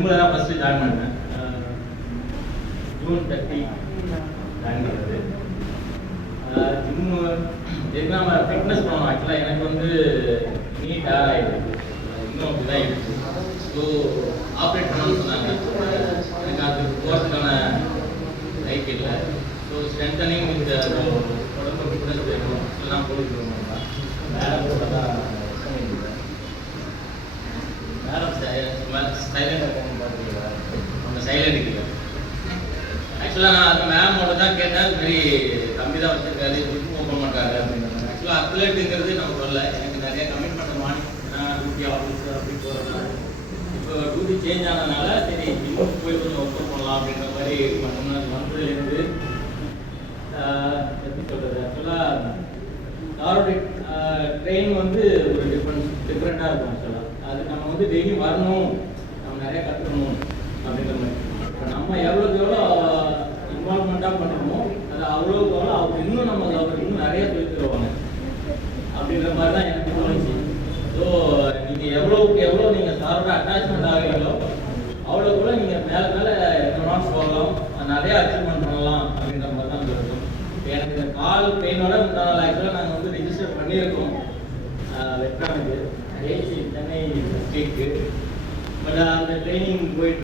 ஜிம்மில் தான் first join பண்ணேன். ஜூன் 30 ஜாயின் பண்ணுறது. ஜிம்மு எதுக்கு நம்ம ஃபிட்னஸ் பண்ணணும். ஆக்சுவலாக எனக்கு வந்து நீ டயர் ஆகிடுது, இன்னும் அப்படி தான் ஆகிடுச்சு. ஸோ ஆப்ரேட் பண்ணணும்னு சொன்னாங்க. எனக்கு அது போகிறதுக்கான ரைட் இல்லை. ஸோ ஸ்ட்ரென்தனிங் இந்த உடம்பு ஃபிட்னஸ் வேணும் எல்லாம் போட்டுருக்கோம். வேலை போட்டதான் பண்ணிட்டுருக்கேன். மேடம் சைலண்ட் இருக்கணும்னு பார்த்துருக்கீங்களா? நம்ம சைலண்ட் இல்லை. ஆக்சுவலாக நான் அது மேமோட தான் கேட்டேன். சரி தம்பி தான் வச்சுருக்காரு, ஜிம் ஓப்பன் பண்ணுறாரு அப்படின்றாங்க. ஆக்சுவலாக அத்லெட்டுங்கிறது நமக்கு வரல. எனக்கு நிறைய கமிட்மெண்ட் மாறி டியூட்டி ஆஃபீஸ் அப்படி போகிறதுனால இப்போ டியூட்டி சேஞ்ச் ஆனதுனால சரி ஜிம்முக்கு போய் கொஞ்சம் ஒர்க் பண்ணலாம் அப்படின்ற மாதிரி மந்த்லேருந்து எப்படி சொல்கிறது. ஆக்சுவலாக யாரோடைய ட்ரெயின் வந்து ஒரு டிஃப்ரெண்ட்டாக இருக்கும். ஆக்சுவலாக அது நம்ம வந்து டெய்லி வரணும், நம்ம நிறைய கற்றுக்கணும் அப்படின்ற மாதிரி. இப்போ நம்ம எவ்வளோக்கு எவ்வளோ இன்வால்மெண்ட்டாக பண்ணுறோமோ அது அவ்வளோக்கு எவ்வளோ அவங்க இன்னும் நம்ம அவர் இன்னும் நிறைய சொல்லி தருவாங்க அப்படின்ற மாதிரி தான் எனக்கு தோணுச்சு. ஸோ நீங்கள் எவ்வளோக்கு எவ்வளோ நீங்கள் சாரோட அட்டாச்மெண்ட் ஆகிறீங்களோ அவ்வளோக்கு எவ்வளோ நீங்கள் மேலே மேலே எக்கனாமிக்ஸ் போகலாம், நிறைய அச்சீவ்மெண்ட் பண்ணலாம் அப்படின்ற மாதிரி தான் இருக்கும். எனக்கு இந்த கால் பெயினோட முன்னாள் ஆக்சுவலாக நாங்கள் வந்து ரிஜிஸ்டர் பண்ணியிருக்கோம் வெட்ரானுக்கு, ஏசி சென்னை டிஸ்ட்ரிக்ட்டு. பட் அந்த ட்ரைனிங் போயிட்டு